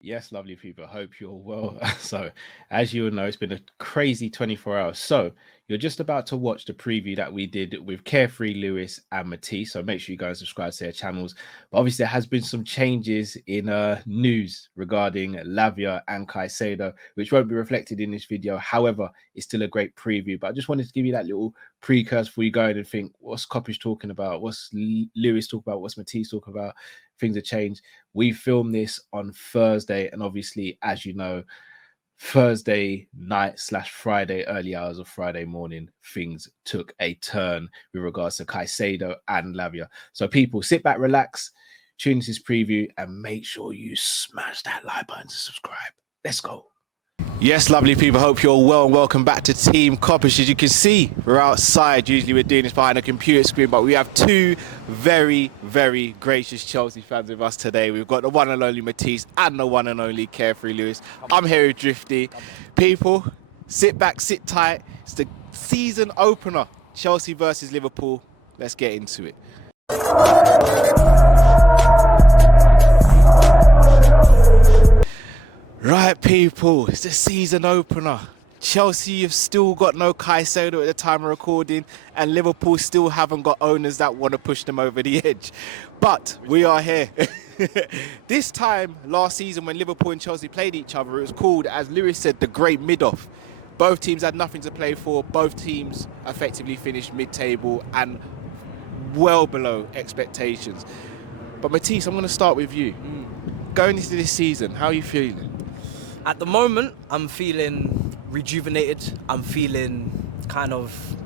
Yes, lovely people. Hope you're well. So, as you all know, it's been a crazy 24 hours. So, you're just about to watch the preview that we did with Carefree Lewis and Matisse. So, make sure you guys subscribe to their channels. But obviously, there has been some changes in news regarding Lavia and Caicedo, which won't be reflected in this video. However, it's still a great preview. But I just wanted to give you that little precursor before you go in and think, what's Kopish talking about? What's Lewis talking about? What's Matisse talking about? Things have changed. We filmed this on Thursday, and obviously, as you know, Thursday night / Friday, early hours of Friday morning, things took a turn with regards to Caicedo and Lavia. So, people, sit back, relax, tune into this preview, and make sure you smash that like button to subscribe. Let's go. Yes, lovely people. Hope you're well and welcome back to Team Kopish. As you can see, we're outside. Usually we're doing this behind a computer screen, but we have two very, very gracious Chelsea fans with us today. We've got the one and only Matisse and the one and only Carefree Lewis. I'm here with Drifty. People, sit back, sit tight. It's the season opener. Chelsea versus Liverpool. Let's get into it. Right, people, it's the season opener. Chelsea have still got no Caicedo at the time of recording, and Liverpool still haven't got owners that want to push them over the edge. But we are here. This time last season when Liverpool and Chelsea played each other, it was called, as Lewis said, the Great Mid-Off. Both teams had nothing to play for. Both teams effectively finished mid-table and well below expectations. But Matisse, I'm going to start with you. Going into this season, how are you feeling? At the moment, I'm feeling rejuvenated. I'm feeling kind of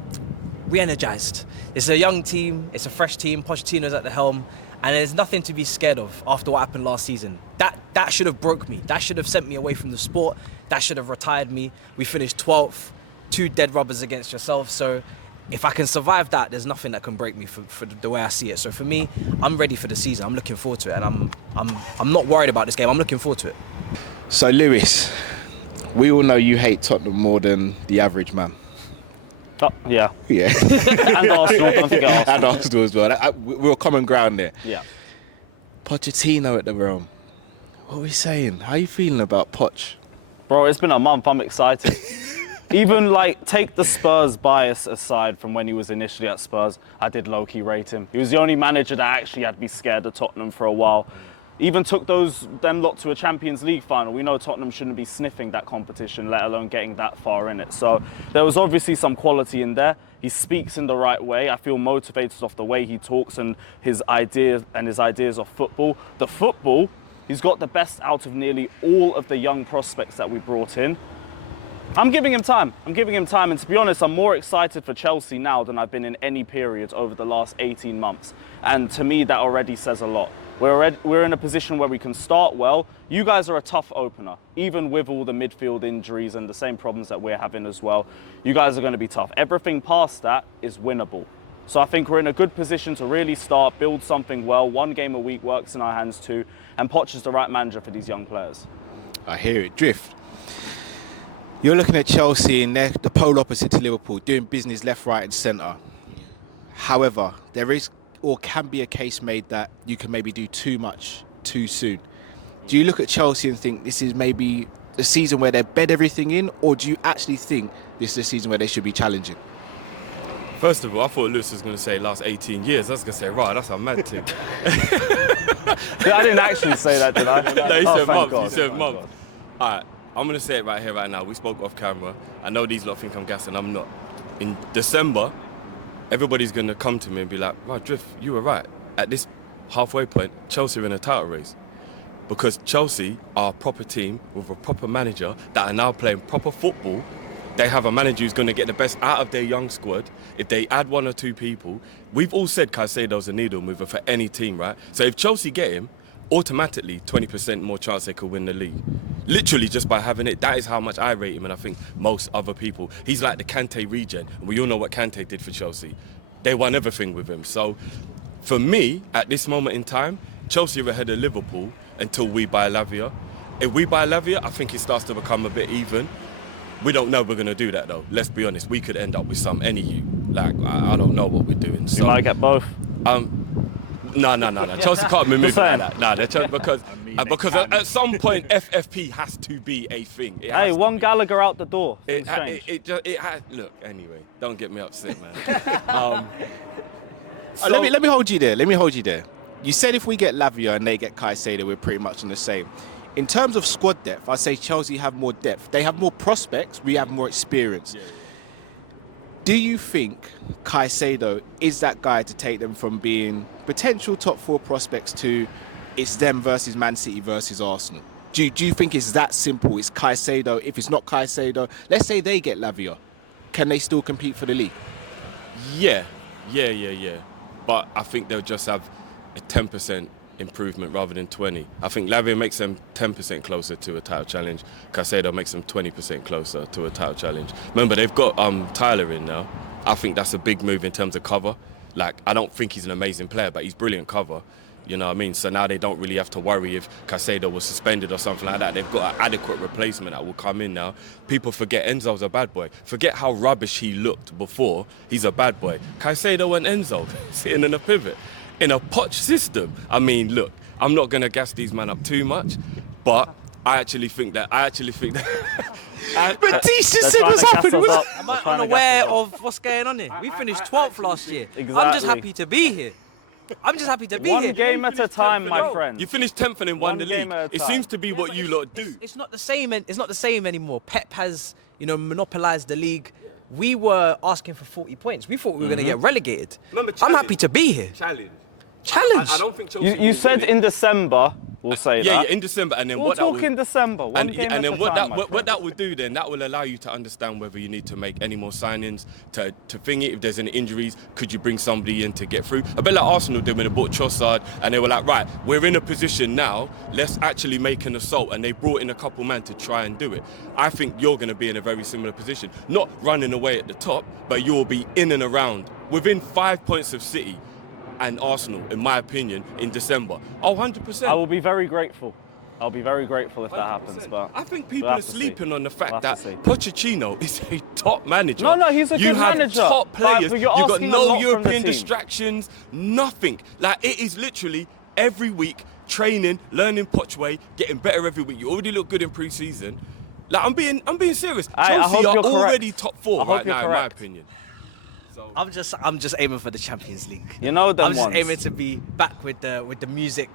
re-energized. It's a young team. It's a fresh team. Pochettino's at the helm. And there's nothing to be scared of after what happened last season. That should have broke me. That should have sent me away from the sport. That should have retired me. We finished 12th, 2 dead rubbers against yourself. So if I can survive that, there's nothing that can break me for the way I see it. So for me, I'm ready for the season. I'm looking forward to it. And I'm not worried about this game. I'm looking forward to it. So, Lewis, we all know you hate Tottenham more than the average man. Oh, yeah. Yeah. And Arsenal, don't forget Arsenal. And Arsenal as well. We're common ground there. Yeah. Pochettino at the Realm. What are we saying? How are you feeling about Poch? Bro, it's been a month. I'm excited. Even, take the Spurs bias aside from when he was initially at Spurs, I did low-key rate him. He was the only manager that actually had me scared of Tottenham for a while. Even took them lot to a Champions League final. We know Tottenham shouldn't be sniffing that competition, let alone getting that far in it. So there was obviously some quality in there. He speaks in the right way. I feel motivated off the way he talks and his ideas of football. The football, he's got the best out of nearly all of the young prospects that we brought in. I'm giving him time. And to be honest, I'm more excited for Chelsea now than I've been in any period over the last 18 months. And to me, that already says a lot. We're in a position where we can start well. You guys are a tough opener, even with all the midfield injuries and the same problems that we're having as well. You guys are going to be tough. Everything past that is winnable. So I think we're in a good position to really start, build something well. 1 game a week works in our hands too. And Poch is the right manager for these young players. I hear it. Drift. You're looking at Chelsea and they're the pole opposite to Liverpool, doing business left, right and centre. However, there is or can be a case made that you can maybe do too much too soon. Do you look at Chelsea and think this is maybe the season where they bed everything in, or do you actually think this is the season where they should be challenging? First of all, I thought Lewis was going to say last 18 years. I was going to say, right, that's a mad thing. I didn't actually say that, did I? No, you said months. God, you said months. All right, I'm going to say it right here, right now. We spoke off camera. I know these lot think I'm gassing. I'm not. In December, everybody's going to come to me and be like, right, Drift, you were right. At this halfway point, Chelsea are in a title race. Because Chelsea are a proper team with a proper manager that are now playing proper football. They have a manager who's going to get the best out of their young squad. If they add 1 or 2 people, we've all said Caicedo's a needle mover for any team, right? So if Chelsea get him, automatically 20% more chance they could win the league. Literally just by having it. That is how much I rate him, and I think most other people. He's like the Kante regen. We all know what Kante did for Chelsea. They won everything with him. So for me, at this moment in time, Chelsea are ahead of Liverpool until we buy Lavia. If we buy Lavia, I think it starts to become a bit even. We don't know we're going to do that though. Let's be honest, we could end up with any you. I don't know what we're doing. So, you might get both. No. Chelsea can't be moving like that. No, because can. at some point FFP has to be a thing. Hey, one Gallagher out the door. Things change. It has. Look, anyway, don't get me upset, man. Let me hold you there. You said if we get Lavia and they get Caicedo, we're pretty much on the same. In terms of squad depth, I say Chelsea have more depth. They have more prospects. We have more experience. Yeah. Do you think Caicedo is that guy to take them from being potential top 4 prospects to it's them versus Man City versus Arsenal? Do you think it's that simple? It's Caicedo. If it's not Caicedo, let's say they get Lavia. Can they still compete for the league? Yeah. But I think they'll just have a 10% improvement rather than 20. I think Lavia makes them 10% closer to a title challenge. Caicedo makes them 20% closer to a title challenge. Remember, they've got Tyler in now. I think that's a big move in terms of cover. Like, I don't think he's an amazing player, but he's brilliant cover. You know what I mean? So now they don't really have to worry if Caicedo was suspended or something like that. They've got an adequate replacement that will come in now. People forget Enzo's a bad boy. Forget how rubbish he looked before. He's a bad boy. Caicedo and Enzo sitting in a pivot. In a Poch system. I mean, look, I'm not going to gas these men up too much, but I actually think that... Matisse just said what's happening. Am I unaware of what's going on here? We finished 12th last year. Exactly. I'm just happy to be here. One game at a time, my friend. You finished 10th and won the league. It seems to be what you lot do. It's not the same. It's not the same anymore. Pep has, monopolised the league. We were asking for 40 points. We thought we were going to get relegated. I'm happy to be here. Challenge. I don't think Chelsea You said in December, we'll say that. Yeah, in December, and then we'll talk in December. What that would do then, that will allow you to understand whether you need to make any more signings to thing it. If there's any injuries, could you bring somebody in to get through? A bit like Arsenal did when they bought Trossard, and they were like, right, we're in a position now. Let's actually make an assault, and they brought in a couple men to try and do it. I think you're going to be in a very similar position, not running away at the top, but you'll be in and around within 5 points of City and Arsenal, in my opinion, in December. 100%. I will be very grateful. I'll be very grateful if that happens. But I think people are sleeping on the fact that Pochettino is a top manager. No, he's a good manager. You have top players. You've got no European distractions, nothing. Like, it is literally every week training, learning Poch way, getting better every week. You already look good in pre-season. Like, I'm being serious. Chelsea are already top 4 right now, in my opinion. So. I'm just aiming for the Champions League. You know them I'm just ones. aiming to be back with the music.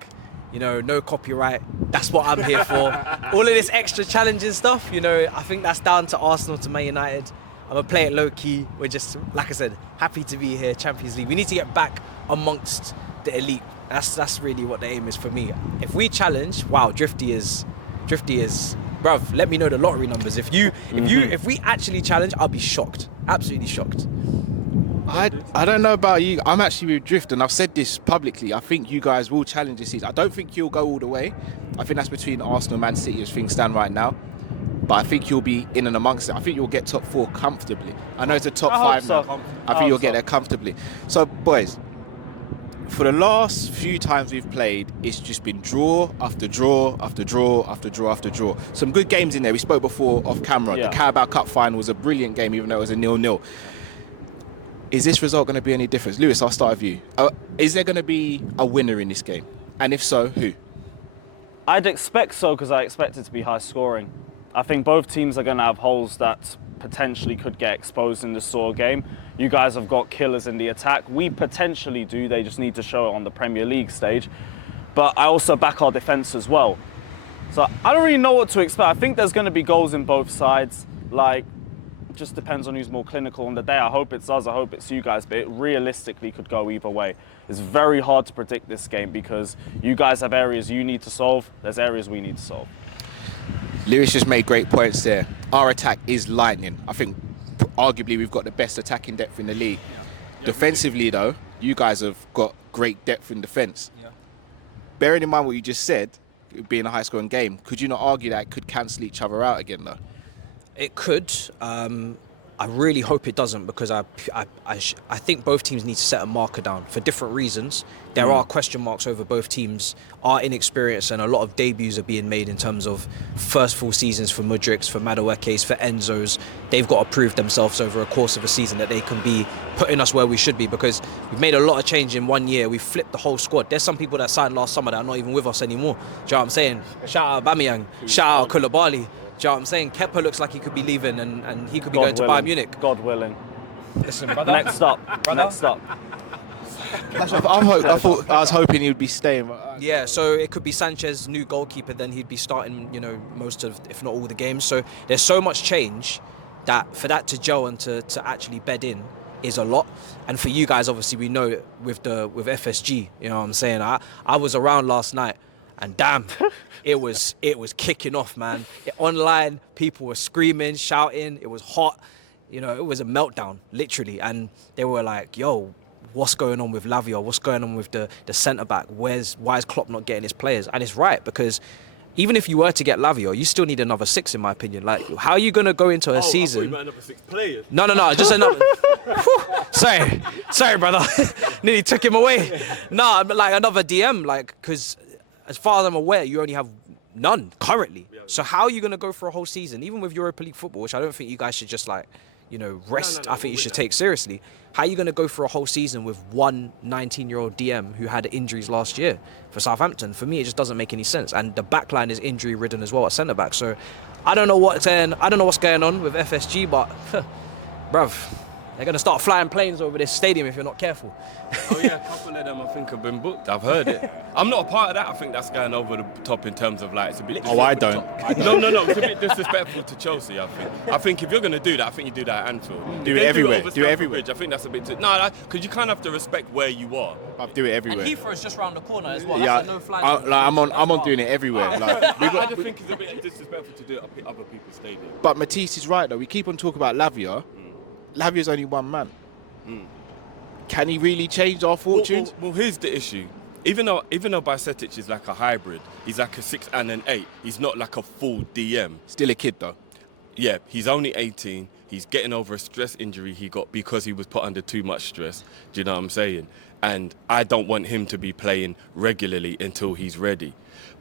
No copyright. That's what I'm here for. All of this extra challenging stuff, I think that's down to Arsenal, to Man United. I'm gonna play it low key. We're just, like I said, happy to be here. Champions League. We need to get back amongst the elite. That's really what the aim is for me. If we challenge, wow, Drifty is, bruv. Let me know the lottery numbers. If we actually challenge, I'll be shocked. Absolutely shocked. I don't know about you. I'm actually with Drift, and I've said this publicly. I think you guys will challenge this season. I don't think you'll go all the way. I think that's between Arsenal and Man City as things stand right now. But I think you'll be in and amongst it. I think you'll get top 4 comfortably. I know it's a top 5 now. I think you'll get there comfortably. So, boys, for the last few times we've played, it's just been draw after draw after draw after draw after draw. Some good games in there. We spoke before off camera. Yeah. The Carabao Cup final was a brilliant game, even though it was a 0-0. Is this result going to be any difference? Lewis, I'll start with you. Is there going to be a winner in this game? And if so, who? I'd expect so, because I expect it to be high scoring. I think both teams are going to have holes that potentially could get exposed in the sort game. You guys have got killers in the attack. We potentially do. They just need to show it on the Premier League stage. But I also back our defence as well. So I don't really know what to expect. I think there's going to be goals in both sides. Just depends on who's more clinical on the day. I hope it's us, I hope it's you guys, but it realistically could go either way. It's very hard to predict this game because you guys have areas you need to solve, there's areas we need to solve. Lewis just made great points there. Our attack is lightning. I think arguably we've got the best attacking depth in the league. Defensively though, you guys have got great depth in defence. Yeah. Bearing in mind what you just said, it being a high scoring game, could you not argue that it could cancel each other out again though? It could. I really hope it doesn't, because I think both teams need to set a marker down for different reasons. There are question marks over both teams, are inexperienced, and a lot of debuts are being made in terms of first full seasons for Mudriks, for Madueke's, for Enzo's. They've got to prove themselves over a course of a season that they can be putting us where we should be, because we've made a lot of change in 1 year. We've flipped the whole squad. There's some people that signed last summer that are not even with us anymore. Do you know what I'm saying? Shout out Aubameyang, shout out Koulibaly. Do you know what I'm saying? Kepa looks like he could be leaving and he could be going to Bayern Munich. God willing. Listen, brother. Next up. Next up. I was hoping he would be staying. Yeah, so it could be Sanchez, new goalkeeper, then he'd be starting, most of, if not all the games. So there's so much change that for that to gel and to actually bed in is a lot. And for you guys, obviously, we know with FSG, you know what I'm saying? I was around last night, and damn, it was kicking off, man. Online, people were screaming, shouting. It was hot. It was a meltdown, literally. And they were like, yo, what's going on with Lavia? What's going on with the centre-back? Why is Klopp not getting his players? And it's right, because even if you were to get Lavia, you still need another 6, in my opinion. Like, how are you going to go into a season? I thought you meant another 6 players. No, just another. Sorry, brother. Nearly took him away. No, like another DM, because as far as I'm aware, you only have none currently. So how are you going to go for a whole season, even with Europa League football, which I don't think you guys should just rest. No, I think you should take seriously. How are you going to go for a whole season with one 19-year-old DM who had injuries last year for Southampton? For me, it just doesn't make any sense. And the back line is injury ridden as well at centre back. So I don't know what's going on with FSG, but bruv, they're going to start flying planes over this stadium if you're not careful. Oh yeah, a couple of them I think have been booked. I've heard it. I'm not a part of that. I think that's going over the top in terms of it's a bit. Oh, I don't. No. It's a bit disrespectful to Chelsea. I think if you're going to do that, I think you do that at Anfield. Do it everywhere. Do it everywhere. I think that's a bit too. No, because you kind of have to respect where you are. I'll do it everywhere. And Heathrow is just round the corner as well. Yeah, that's a no-fly zone. I'm on doing it everywhere. I just think it's a bit disrespectful to do it at other people's stadiums. But Matisse is right though. We keep on talking about Lavia. Lavia's only one man. Can he really change our fortunes? Well, here's the issue. Even though Bajcetic is like a hybrid, he's like a 6 and an 8. He's not like a full DM. Still a kid though. Yeah, he's only 18. He's getting over a stress injury he got because he was put under too much stress. Do you know what I'm saying? And I don't want him to be playing regularly until he's ready.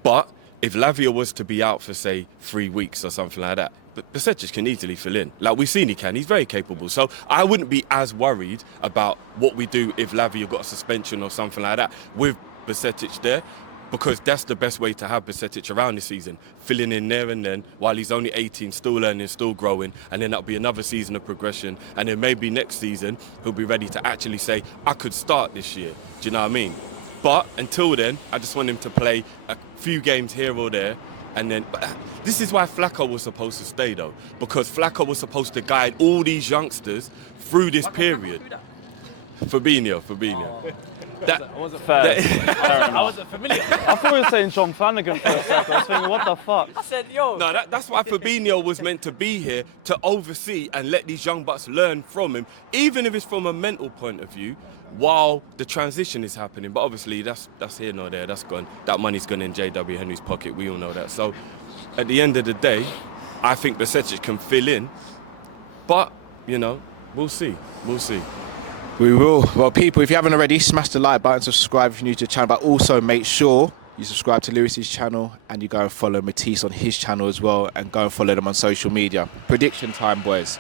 But if Lavia was to be out for, say, 3 weeks or something like that, but Bajcetic can easily fill in. Like we've seen he can. He's very capable. So I wouldn't be as worried about what we do if Lavia got a suspension or something like that with Bajcetic there, because that's the best way to have Bajcetic around this season, filling in there and then while he's only 18, still learning, still growing, and then that'll be another season of progression. And then maybe next season he'll be ready to actually say, I could start this year. Do you know what I mean? But until then, I just want him to play a few games here or there. And then, this is why Flacco was supposed to stay though, because Flacco was supposed to guide all these youngsters through this period. Fabinho. That wasn't fair. I wasn't familiar. I thought you were saying John Flanagan for a second. I was thinking, what the fuck? I said, yo. No, that's why Fabinho was meant to be here, to oversee and let these young bucks learn from him, even if it's from a mental point of view, while the transition is happening. But obviously, that's here nor there. That's gone. That money's gone in J.W. Henry's pocket. We all know that. So, at the end of the day, I think Bajcetic can fill in. But, we'll see. We will. Well, people, if you haven't already, smash the like button, subscribe if you're new to the channel, but also make sure you subscribe to Lewis's channel and you go and follow Matisse on his channel as well, and go and follow them on social media. Prediction time, boys.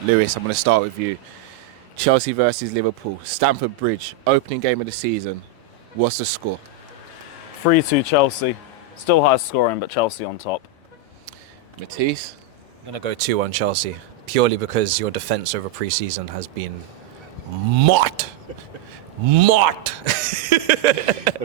Lewis, I'm going to start with you. Chelsea versus Liverpool, Stamford Bridge, opening game of the season. What's the score? 3-2 Chelsea. Still high scoring, but Chelsea on top. Matisse? I'm going to go 2-1 Chelsea, purely because your defence over pre-season has been mocked. With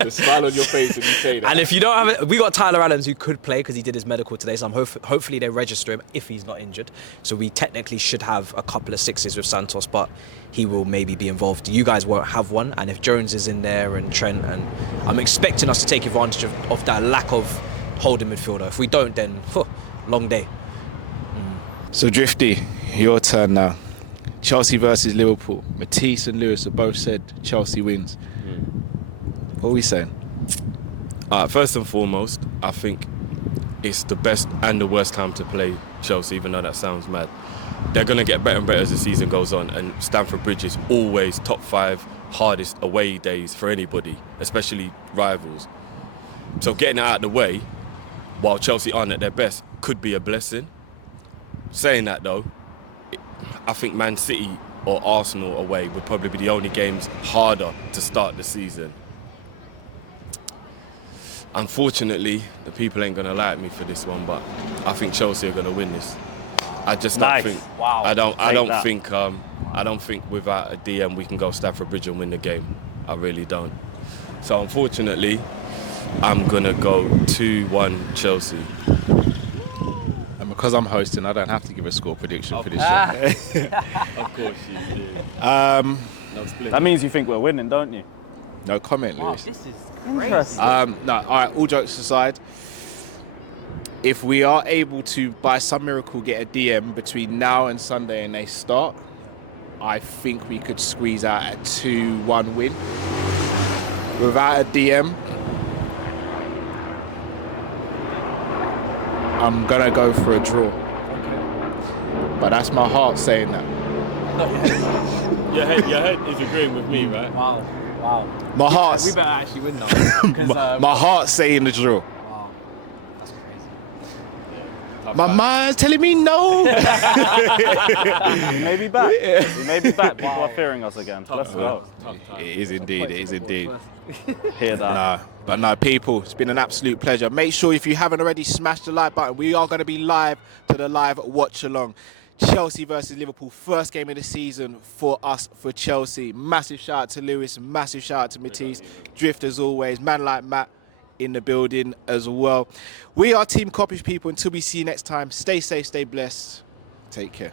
a smile on your face when you say that. And if you don't have it, we got Tyler Adams who could play because he did his medical today, so hopefully they register him if he's not injured. So we technically should have a couple of 6s with Santos, but he will maybe be involved. You guys won't have one, and if Jones is in there and Trent, and I'm expecting us to take advantage of that lack of holding midfielder. If we don't, then long day. So Drifty, your turn now. Chelsea versus Liverpool. Matisse and Lewis have both said Chelsea wins. What are we saying? First and foremost, I think it's the best and the worst time to play Chelsea, even though that sounds mad. they're going to get better and better as the season goes on, and Stamford Bridge is always top 5 hardest away days for anybody, especially rivals. So getting it out of the way while Chelsea aren't at their best could be a blessing. Saying that though, I think Man City or Arsenal away would probably be the only games harder to start the season. Unfortunately, the people ain't gonna like me for this one, but I think Chelsea are gonna win this. I just don't think. Wow. I don't think without a DM we can go Stamford Bridge and win the game. I really don't. So unfortunately, I'm gonna go 2-1 Chelsea. And because I'm hosting, I don't have to give a score prediction for this show. Of course you do. No split. That means you think we're winning, don't you? No comment, Lewis. This is Interesting. No, all right, all jokes aside, if we are able to, by some miracle, get a DM between now and Sunday and they start, I think we could squeeze out a 2-1 win. Without a DM, I'm going to go for a draw. But that's my heart saying that. Your head is agreeing with me, right? Wow. My heart's, We better actually win now. my heart's saying the draw. Wow. That's crazy. My mind's telling me no. We may be back. We may be back. People are fearing us again. Let's go. It is indeed. Hear that. No, people, it's been an absolute pleasure. Make sure if you haven't already, smash the like button. We are going to be live to the live watch along. Chelsea versus Liverpool, first game of the season for us, for Chelsea. Massive shout out to Lewis, massive shout out to Matisse. Drift as always, man like Matt in the building as well. We are Team Kopish, people. Until we see you next time, stay safe, stay blessed. Take care.